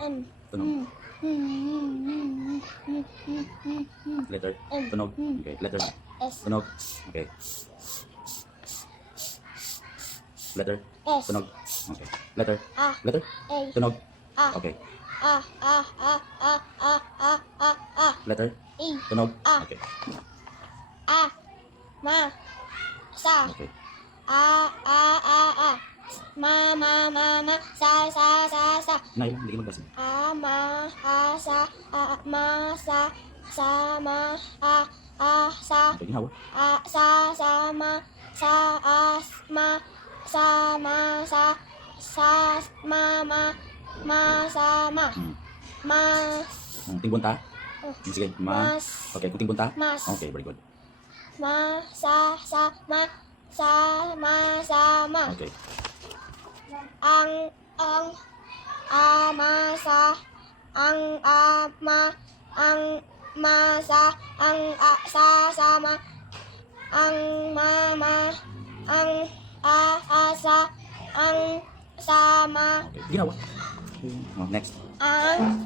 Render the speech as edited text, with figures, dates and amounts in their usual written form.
N. Tunog. Letter. Tunog. Okay. Letter. S. Tunog. Okay. Letter. S. Tunog. Okay. Letter. A. Letter. A. Tunog. A. Okay. A. A. A. A. A. A. A. A. Letter. E. Tunog. A. Okay. A. Ma. Sa. Okay. A. A. A. A. Ma. Ma. Ma. Ma. Sa. Sa. Sa. Sa. Nay, hindi ka magbasa. A. Ma. A. Sa. A. Ma. Sa. Sa. Ma. A. A. Sa. Okay, ginawa. A. Sa. Sa. Ma. Sa. A. Ma. Sa. Ma. Sa. Sa. Ma. Ma. Ma. Sa. Ma. Mas. Tingbunta. Sige, ma. Mas. Okay, kung tingbunta. Mas. Okay, very good. Ma. Sa. Sa. Ma. Sa. Ma. Sa. Ma. Okay. Ang. Ma. Sa. Ang. Ma. Ang. Ma. Sa. Ang. Sa. Sa. Ma. Ang. Ma. Ang. Sa. Ang. Sa. Ma. Okay, ginawa. Okay. Oh, next. Ang.